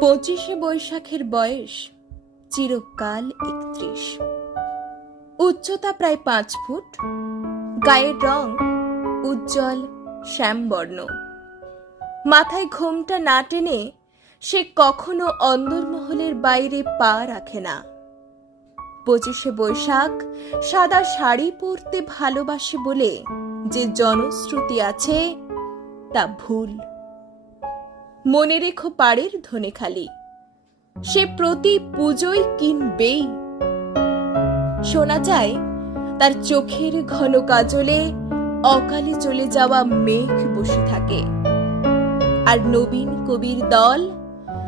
পঁচিশে বৈশাখের বয়স চিরকাল একত্রিশ। উচ্চতা প্রায় পাঁচ ফুট, গায়ের রং উজ্জ্বল শ্যামবর্ণ। মাথায় ঘোমটা না টেনে সে কখনো অন্দরমহলের বাইরে পা রাখে না। পঁচিশে বৈশাখ সাদা শাড়ি পরতে ভালোবাসে বলে যে জনশ্রুতি আছে তা ভুল। মনে রেখো পাড়ের ধনে খালি। সে প্রতি পুজোয় কিনবেই। শোনা যায়, তার চোখের ঘন কাজলে অকালে চলে যাওয়া মেঘ বসে থাকে। আর নবীন কবির দল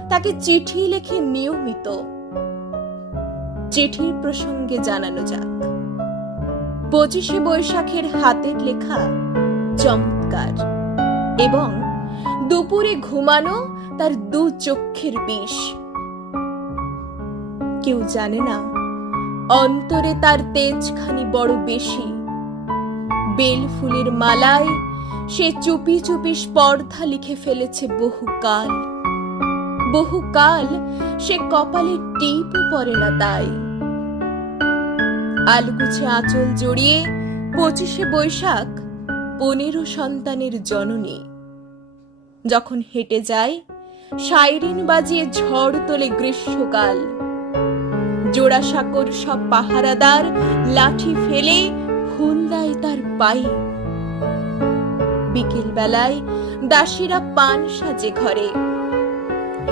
তাকে চিঠি লেখে নিয়মিত। চিঠির প্রসঙ্গে জানানো যাক। পঁচিশে বৈশাখের হাতের লেখা চমৎকার এবং দুপুরে ঘুমানো তার দু চক্ষের বিষ। কেউ জানে না, অন্তরে তার তেজখানি বড় বেশি। বেল ফুলের মালায় সে চুপি চুপি স্পর্ধা লিখে ফেলেছে বহুকাল। বহুকাল সে কপালে টিপ পরে না তাই। আলগুছে আঁচল জড়িয়ে পঁচিশে বৈশাখ পনেরো সন্তানের জননী। যখন হেঁটে যায় সাইরিন বাজিয়ে ঝড় তোলে গ্রীষ্মকাল। জোড়াসাঁকোর সব পাহারাদার লাঠি ফেলে ফুল দেয় তার পায়ে। বিকেল বেলায় দাসীরা পান সাজে ঘরে।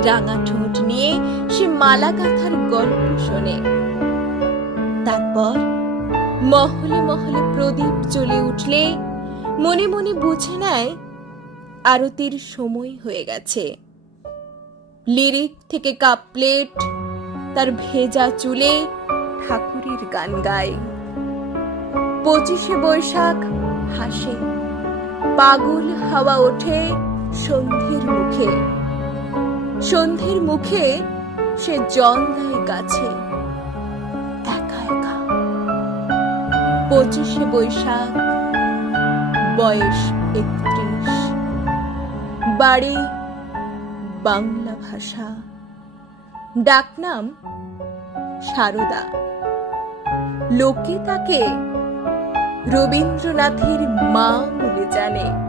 রাঙা ঠোঁট নিয়ে সে মালা কাঁথার গল্প শোনে। তারপর মহলে মহলে প্রদীপ জ্বলে উঠলে মনে মনে বুঝে নেয় আরতির সময় হয়ে গেছে। লিরিক থেকে কাপ প্লেট, তার ভেজা চুলে ঠাকুরের গান গায়। পঁচিশে বৈশাখ হাসে। পাগল হাওয়া ওঠে সন্ধ্যের মুখে। সন্ধ্যের মুখে সে জন দেয় গাছে। একা একা। পঁচিশে বৈশাখ, বয়স একত্রিশ। বাড়ি বাংলা ভাষা। ডাকনাম সারদা। লোকে তাকে রবীন্দ্রনাথের মা বলে জানে।